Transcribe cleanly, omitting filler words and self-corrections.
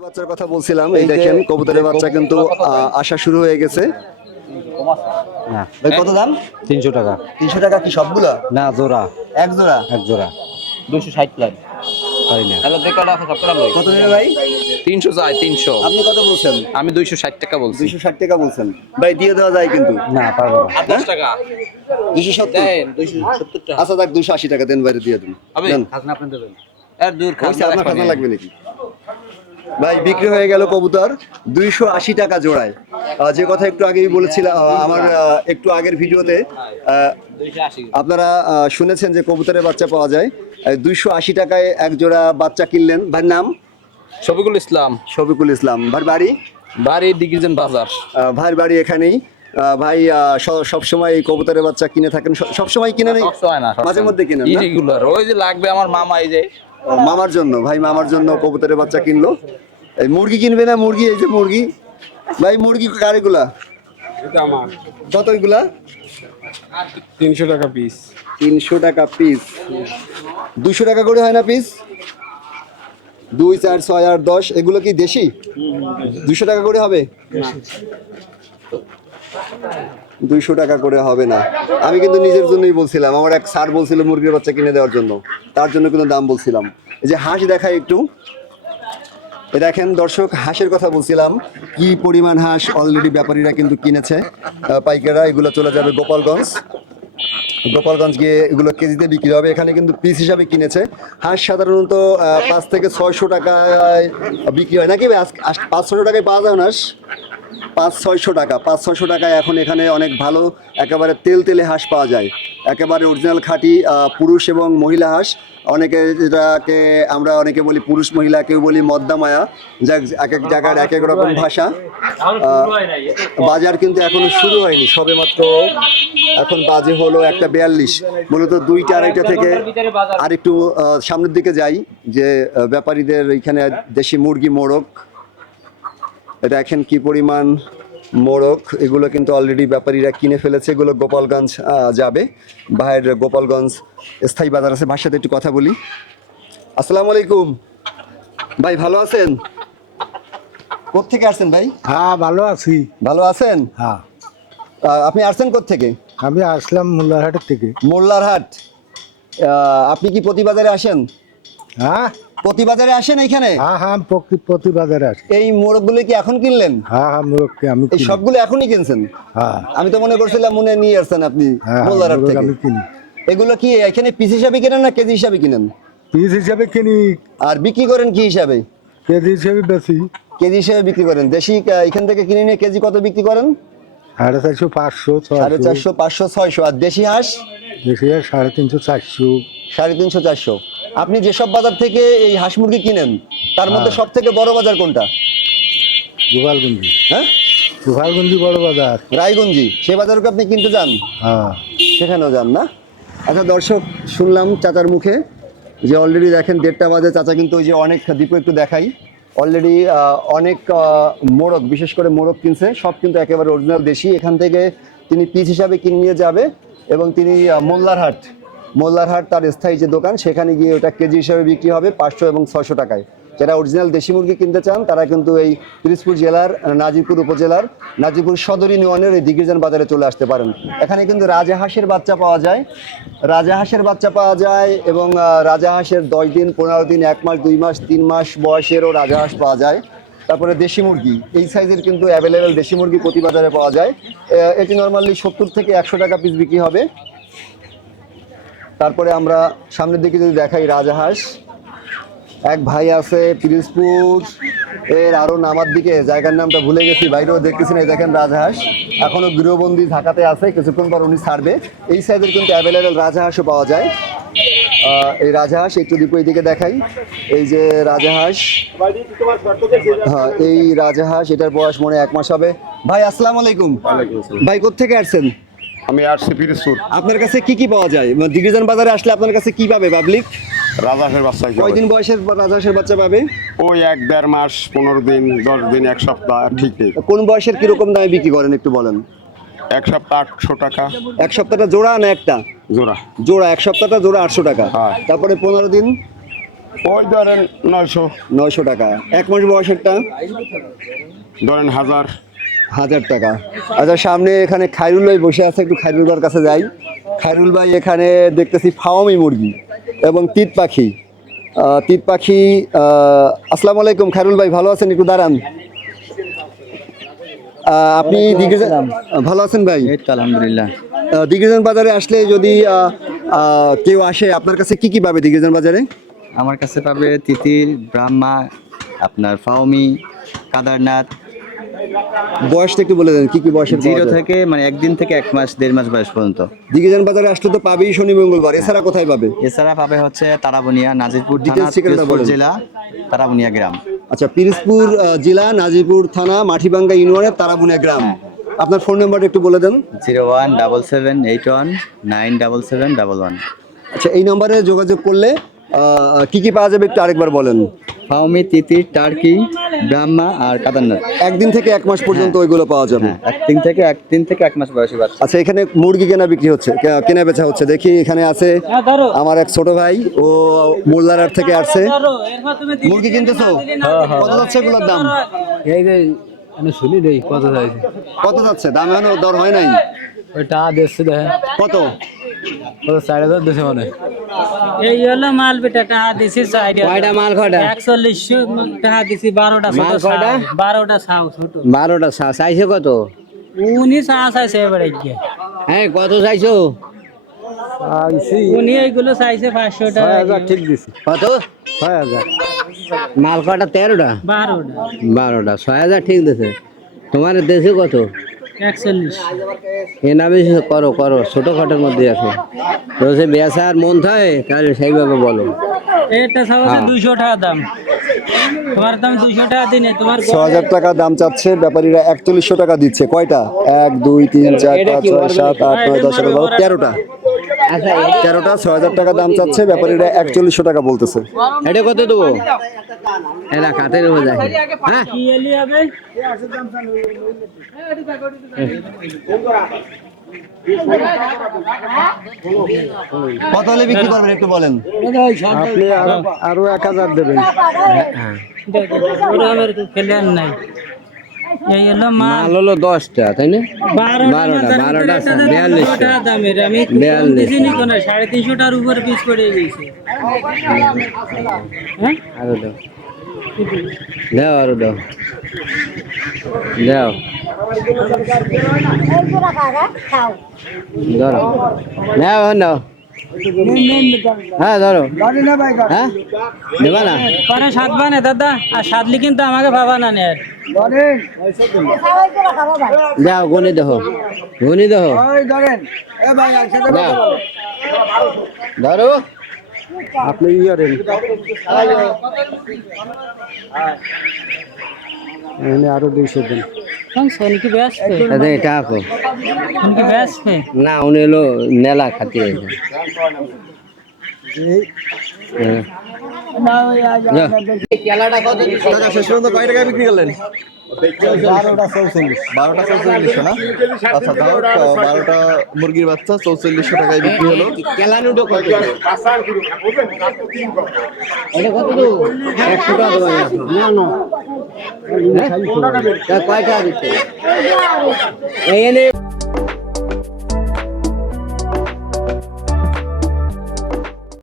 বাচ্চার কথা বলছিলাম, এই দেখেন কবুতরের বাচ্চা কিন্তু আসা শুরু হয়ে গেছে। না ভাই কত দাম? 300 টাকা 300 টাকা কি সবগুলা? না জোড়া এক জোড়া? এক জোড়া 260 প্লাস পারি না। হ্যালো দেখো না সবটা লই কত নেবে ভাই? 300 যায় 300 আপনি কত বলছেন? আমি 260 টাকা বলছি 260 টাকা বলছেন ভাই, দিয়ে দেওয়া যায় কিন্তু। না পারবো না। 10 টাকা 270? দেন 270 টাকা আচ্ছা দেখ 280 টাকা দেন, বাইরে দিয়ে দেন। হবে দেন। খাজনা আপনি দেবেন। আর দূর হইছে, আপনার খাজনা লাগবে নাকি? ভাই বিক্রি হয়ে গেল কবুতর 280 টাকা জোড়ায়। যে কথা একটু আগেই বলেছিলাম, আমার একটু আগের ভিডিওতে 280 আপনারা শুনেছেন যে কবুতরের বাচ্চা পাওয়া যায় 280 টাকায় এক জোড়া বাচ্চা কিনলেন। ভাইয়ের নাম? শফিকুল ইসলাম, শফিকুল ইসলাম। ভাইয়ের বাড়ি? বাড়ি ডিগ্রিজেন বাজার। ভাইয়ের বাড়ি এখানেই। ভাই সব সময় এই কবুতরের বাচ্চা কিনে থাকেন? সব সময় কিনে নেই, সব সময় না, মাঝে মধ্যে কিনেন না? ইরেগুলার ওই যে লাগবে আমার মামা এই যে মামার জন্য, ভাই মামার জন্য কবুতরের বাচ্চা কিনলো। এই মুরগি কিনবে না? মুরগি, এই যে মুরগি। ভাই মুরগি কারেগুলা কত? এগুলা 300 টাকা পিস। 300 টাকা পিস। 200 টাকা করে হয় না পিস? 2, 4, 6 আর 10 এগুলো কি দেশি? 200 টাকা করে হবে? 200 টাকা করে হবে না। আমি কিন্তু নিজের জন্যই বলছিলাম, আমার এক স্যার বলছিল মুরগির বাচ্চা কিনে দেওয়ার জন্য, তার জন্য কিন্তু দাম বলছিলাম। এই যে হাঁস দেখাই একটু, এ দেখেন দর্শক, হাঁসের কথা বলছিলাম, কি পরিমাণ হাঁস অলরেডি ব্যাপারীরা কিন্তু কিনেছে। পাইকাররা এগুলো চলে যাবে গোপালগঞ্জ। গোপালগঞ্জ গিয়ে এগুলো কেজিতে বিক্রি হবে, এখানে কিন্তু পিস হিসাবে কিনেছে। হাঁস সাধারণত 5 থেকে 600 টাকায় বিক্রি হয় নাকি? 500 টাকায় পাওয়া যায় না হাঁস? 500-600 টাকা, 500-600 টাকায় এখন এখানে অনেক ভালো একেবারে তেলে হাঁস পাওয়া যায়, একেবারে অরিজিনাল খাঁটি পুরুষ এবং মহিলা হাঁস। অনেকে যেটাকে আমরা অনেকে বলি পুরুষ মহিলা, কেউ বলি মদ্দা মায়া, যাক এক এক জায়গার এক এক রকম ভাষা। বাজার কিন্তু এখনো শুরু হয়নি, সবে মাত্র এখন বাজে হলো 1:42। মূলত 2টা-2:30 থেকে আরেকটু সামনের দিকে যাই, যে ব্যাপারীদের এখানে দেশি মুরগি, মোরগ, দেখেন কি পরিমাণ মোরগ। এগুলো কিন্তু অলরেডি ব্যাপারীরা কিনে ফেলেছে, এগুলো গোপালগঞ্জ যাবে। ভাইয়ের গোপালগঞ্জ স্থায়ী বাজার আছে, ভাইয়ের সাথে একটু কথা বলি। আসসালামু আলাইকুম ভাই, ভালো আছেন? কোত্থেকে আসছেন ভাই? হ্যাঁ ভালো আছি। ভালো আছেন? হ্যাঁ আপনি আসছেন কোত্থেকে? আমি আসলাম মোল্লারহাটের থেকে। মোল্লারহাট। আপনি কি প্রতিবাজারে আসেন? হ্যাঁ প্রতিবাজারে আসেন এইখানে? হ্যাঁ হ্যাঁ প্রতি বাজারে আসি। এই মোরগগুলো কি এখন কিনলেন? হ্যাঁ হ্যাঁ মোরগকে আমি এই কিনি। সবগুলো এখনই কিনছেন? হ্যাঁ আমি তো মনে করছিলাম মনে নিয়ে আসছেন আপনি হ্যাঁ মোল্লারহাট মোরগ থেকে। আমি কিনি, এগুলো কি এখানে পিস হিসাবে কিনেন না কেজি হিসাবে কিনেন? পিস হিসাবে কিনি, আর বিক্রি করেন কি হিসাবে? কেজি হিসাবে বেশি। কেজি হিসাবে বিক্রি করেন। দেশি এখান থেকে কিনে নিয়ে কেজি কত বিক্রি করেন? 450, 500, 600। 450, 500, 600। আর দেশি হাঁস? বেশি আর 350, 400। 350, 400। আপনি যেসব বাজার থেকে এই হাঁস মুরগি কিনেন তার মধ্যে সব থেকে বড় বাজার কোনটা? গোপালগঞ্জি। হ্যাঁ, গোপালগঞ্জি বড় বাজার। রায়গঞ্জি। সে বাজারকে আপনি কিনতে যান? হ্যাঁ সেখানেও যান না? আচ্ছা দর্শক, শুনলাম চাচার মুখে যে অলরেডি দেখেন 1:30 বাজে, চাচা কিন্তু ওই যে অনেক দীপ একটু দেখাই, অলরেডি অনেক মোরগ, বিশেষ করে মোরগ কিনছে, সব কিন্তু একেবারে অরিজিনাল দেশি। এখান থেকে তিনি পিস হিসাবে কিনে নিয়ে যাবে এবং তিনি মোল্লারহাট তার স্থায়ী যে দোকান, সেখানে গিয়ে ওটা কেজি হিসাবে বিক্রি হবে 500 এবং 600 টাকায়। যারা অরিজিনাল দেশি মুরগি কিনতে চান তারা কিন্তু এই পিরোজপুর জেলার নাজিরপুর উপজেলার নাজিরপুর সদর ইউনিয়নের এই দিগ্রিজান বাজারে চলে আসতে পারেন। এখানে কিন্তু রাজাহাঁসের বাচ্চা পাওয়া যায়, রাজাহাঁসের বাচ্চা পাওয়া যায় এবং রাজাহাঁসের 10 দিন, 15 দিন, 1 মাস, 2 মাস, 3 মাস বয়সেরও রাজাহাঁস পাওয়া যায়। তারপরে দেশি মুরগি, এই সাইজের কিন্তু অ্যাভেলেবেল দেশি মুরগি প্রতি বাজারে পাওয়া যায়। এটি নর্মালি 70 থেকে 100 টাকা পিস বিক্রি হবে। তারপরে আমরা সামনের দিকে যদি দেখাই, রাজাহাঁস এক ভাই আছে পিরোজপুর এর আরো নামার দিকে, জায়গার নামটা ভুলে গেছি, বাইরেও দেখতেছি না। দেখেন রাজহাঁস এখনো গৃহবন্দী ঢাকাতে আছে, কিছুক্ষণ পর উনি ছাড়বে। এই সাইজের কিন্তু অ্যাভেলেবেল রাজহাঁসও পাওয়া যায়। এই রাজহাঁস একটু দীপ দিকে দেখাই, এই যে রাজহাঁস। হ্যাঁ, এই রাজহাঁস, এটার বয়স মনে 1 মাস হবে। ভাই আসসালামু আলাইকুম। ভাই কোত্থেকে আসছেন? আমি আসছি পিরোজপুর। আপনার কাছে কি কি পাওয়া যায়? দিগ্রিজান বাজারে আসলে আপনার কাছে কি পাবে পাবলিক? রাজহাঁসের বাচ্চা কয়দিন বয়সের রাজহাঁসের বাচ্চা পাবে? ওই 1-1.5 মাস, 15 দিন, 10 দিন, 1 সপ্তাহ, ঠিক নেই। কোন বয়সের কিরকম দামে বিক্রি করেন একটু বলেন। 1 সপ্তাহ 800 টাকা 1 সপ্তাহটা জোড়া না একটা? জোড়া। জোড়া 1 সপ্তাহটা জোড়া 800 টাকা। হ্যাঁ। তারপরে 15 দিন? ওই ধরেন 900, 900 টাকা। 1 মাস বয়সেরটা ধরেন 1000। 1000 টাকা। আচ্ছা, সামনে এখানে খায়রুল ভাই বসে আছে, একটু খায়রুল ভাইয়ের কাছে যাই। খায়রুল ভাই এখানে দেখতেছি ফাওমি মুরগি এবং তিত পাখি। আসসালামু আলাইকুম খায়রুল ভাই, ভালো আছেন? একটু দাঁড়ান। আপনি দিগ্বিজয় ভালো আছেন ভাই? এই তো আলহামদুলিল্লাহ। দিগ্বিজয় বাজারে আসলে যদি কেউ আসে আপনার কাছে কি কি পাবে দিগ্বিজয় বাজারে? আমার কাছে পাবে তিতির, ব্রাহ্মা, আপনার ফাউমি, কাদারনাথ। বয়সটা একটু বলে দেন, কি কি বয়সের পাওয়া 0 যায়? থেকে মানে 1 দিন থেকে 1 মাস 1.5 মাস বয়স পর্যন্ত। দিগ্বিজয় বাজারে আসলে তো পাবেই শনি মঙ্গলবার, এছাড়া কোথায় পাবে? এছাড়া পাবে হচ্ছে তারাবনিয়া, নাজিরপুর থানা, Details ঠিকানাটা পিরোজপুর বলেন। জেলা, তারাবনিয়া গ্রাম। আচ্ছা, পিরোজপুর জেলা, নাজিরপুর থানা, মাঠিভাঙ্গা ইউনিয়নের তারাবুনিয়া গ্রাম। আপনার ফোন নাম্বারটা একটু বলে দেন। 01778197711। আচ্ছা, এই নম্বরে যোগাযোগ করলে কি কি পাওয়া যাবে একটু আরেকবার বলেন। ফাউমি, তিতির, টার্কি, ব্রাহ্মা আর কাদারনাথ। 1 দিন থেকে 1 মাস পর্যন্ত ওইগুলো পাওয়া যাবে। হ্যাঁ, 1 দিন থেকে 1 মাস বয়সী বাচ্চা। আচ্ছা, এখানে মুরগি কেনা বিক্রি হচ্ছে, কেনা বেচা হচ্ছে। দেখি এখানে আছে আমার এক ছোট ভাই, ও মোল্লারহাট থেকে আসছে। মুরগি কিনতেছো? কত যাচ্ছে এগুলোর দাম? এই যে আমি শুনি দেই কত চাইছে, কত যাচ্ছে দাম? এখনো দর হয় নাই। ওইটা দেখছে দেখেন কত? কত 4000 দিছে মানে। এই হলো মাল বেটা টাকা দিছি কয়টা মাল কয়টা 4100 টাকা দিছি 12টা মাল কয়টা 12টা সাউ ছোট 12টা চাইছে কত? উনি চা চাইছে এবারে গিয়ে হ্যাঁ, কত চাইছো? উনি এইগুলো চাইছে 500 টাকা 6000 ঠিক দিছি। কত? 6000 মাল কটা? 13টা? 12টা 12টা 6000 ঠিক দিছে। তোমার দেশে কত? 41 এ না বেশি করো করো, ছোটখাটোর মধ্যে আসো। রোজে বেচার মন থাকে তাহলে সেইভাবে বলো। এটা সব 200 টাকা দাম, তোমার দাম 200 টাকা দিনে তোমার 6000 টাকা দাম চাচ্ছে ব্যাপারীরা, 4100 টাকা দিচ্ছে। কয়টা? 1 2 3 4 5 6 7 8 9 10 11 12 13টা। আচ্ছা 13টা 6000 টাকা দাম চাচ্ছে ব্যাপারীরা, 4100 টাকা বলতেছে। এটা কত দেবো? এটা কাতের হয়ে যায়। হ্যাঁ, কি এলি হবে কত হলে বিক্রি করবেন একটু বলেন। আপনি আরো 1000 দেবেন। ওরা আমার খেলেন নাই। এই হলো মাল মাল হলো 10টা, তাই না? 12টা 4200 টাকা দামের, আমি 4200 দিছি নি কোনো 350 টাকার উপর পিস পড়ে গেছে। হ্যাঁ আরো দাও, দাও আরো দাও, দাও ধরো, নাও নাও। হ্যাঁ ধরো। হ্যাঁ দেবা না? পরে সাতবা না দাদা, আর সাতলি কিন্তু আমাকে ভাবা না নে। যাও গনি দেখো, গনি দেখো, দাও। ধরো। আপনি ইয়ারেন এখানে আরো 200 দেন। সোনকি বেসবে আচ্ছা এটা আপো সোনকি বেসবে না, উনি হলো নেলা খাতি হয়েছে। দাদা, শেষ পর্যন্ত কয় টাকায় বিক্রি করলেন? 12টা 4400 না? আচ্ছা, দাও 12টা মুরগির বাচ্চা 4400 টাকায় বিক্রি হলো। কেলানুটো কত? এটা কত দেবো? 100 টাকা দেবো না। না কয়টা দিচ্ছে এই এনে